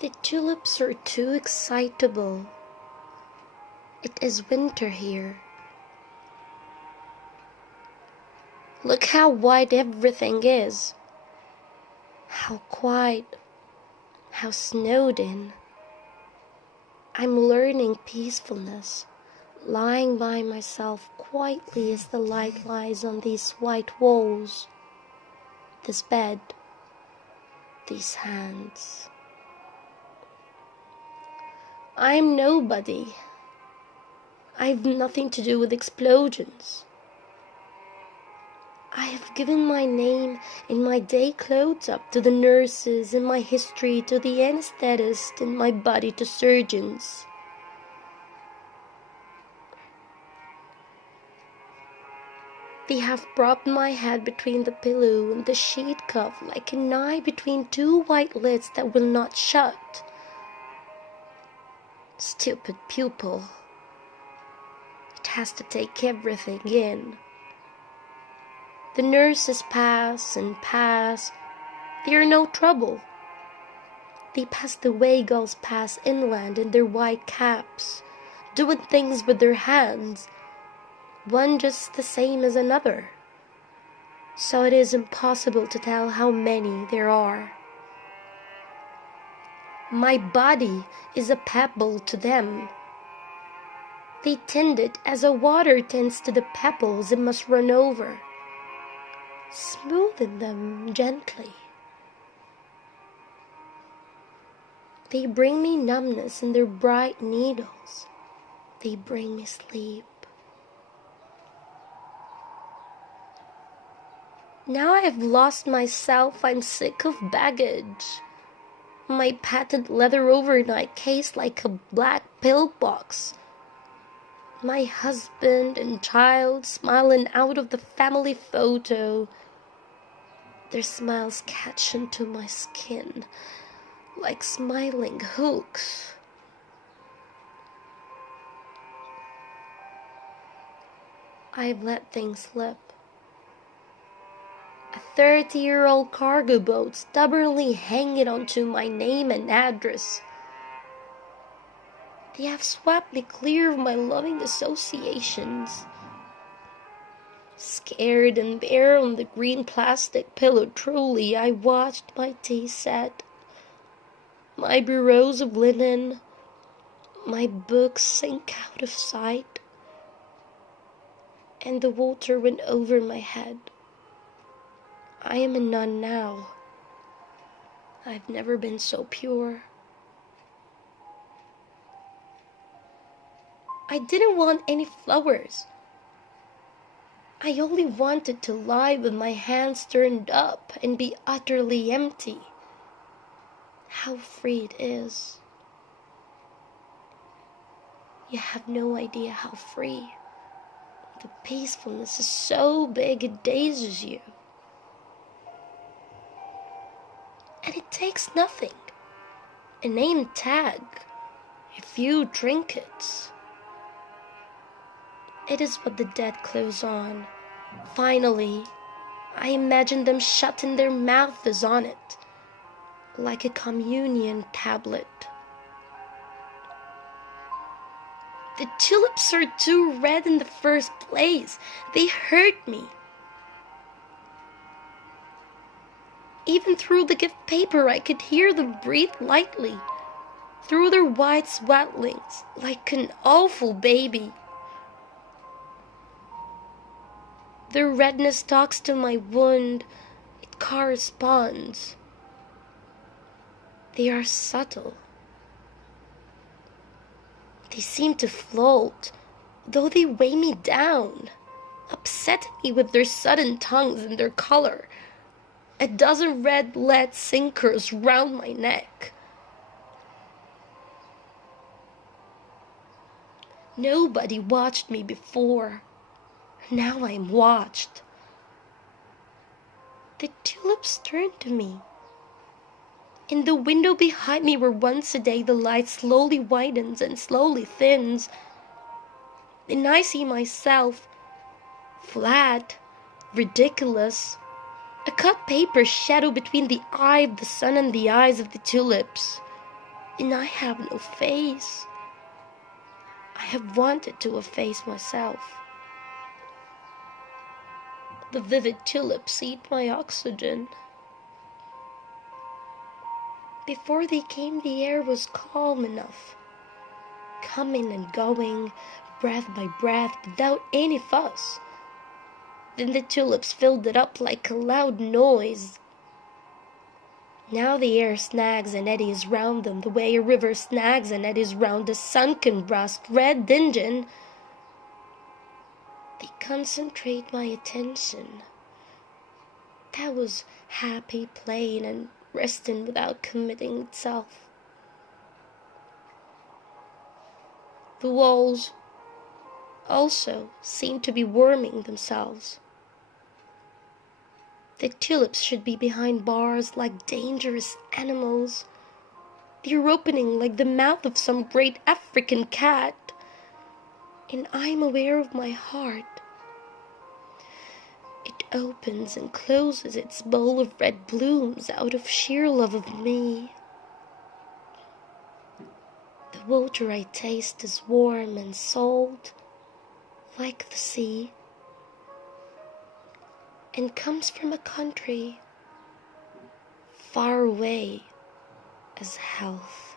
The tulips are too excitable. It is winter here. Look how white everything is. How quiet. How snowed in. I'm learning peacefulness, lying by myself quietly as the light lies on these white walls, this bed, these hands. I'm nobody. I've nothing to do with explosions. I have given my name and my day clothes up to the nurses and my history to the anesthetist and my body to surgeons. They have propped my head between the pillow and the sheet cuff like an eye between two white lids that will not shut. Stupid pupil. It has to take everything in. The nurses pass and pass. They are no trouble. They pass the way gulls pass inland in their white caps, doing things with their hands, one just the same as another. So it is impossible to tell how many there are. My body is a pebble to them. They tend it as a water tends to the pebbles it must run over, smoothing them gently. They bring me numbness in their bright needles. They bring me sleep. Now I have lost myself, I'm sick of baggage. My patent leather overnight case like a black pillbox. My husband and child smiling out of the family photo. Their smiles catch into my skin like smiling hooks. I've let things slip. A 30-year-old cargo boat stubbornly hanging onto my name and address. They have swept me clear of my loving associations. Scared and bare on the green plastic pillow, truly I watched my tea set, my bureaus of linen, my books sink out of sight, and the water went over my head. I am a nun now. I've never been so pure. I didn't want any flowers. I only wanted to lie with my hands turned up and be utterly empty. How free it is. You have no idea how free. The peacefulness is so big it dazes you. And it takes nothing. A name tag, a few trinkets. It is what the dead close on. Finally, I imagine them shutting their mouths on it, like a communion tablet. The tulips are too red in the first place. They hurt me. Even through the gift paper I could hear them breathe lightly, through their white swaddlings, like an awful baby. Their redness talks to my wound, it corresponds. They are subtle. They seem to float, though they weigh me down, upsetting me with their sudden tongues and their color. A dozen red lead sinkers round my neck. Nobody watched me before. Now I am watched. The tulips turned to me. In the window behind me where once a day the light slowly widens and slowly thins. And I see myself, flat, ridiculous, a cut paper shadow between the eye of the sun and the eyes of the tulips. and I have no face. I have wanted to efface myself. The vivid tulips eat my oxygen. Before they came, the air was calm enough, coming and going, breath by breath, without any fuss. Then the tulips filled it up like a loud noise. Now the air snags and eddies round them the way a river snags and eddies round a sunken rust red engine. They concentrate my attention. That was happy, playing, and resting without committing itself. The walls also seem to be warming themselves. The tulips should be behind bars like dangerous animals. They're opening like the mouth of some great African cat. And I'm aware of my heart. It opens and closes its bowl of red blooms out of sheer love of me. The water I taste is warm and salt, like the sea, and comes from a country far away as health.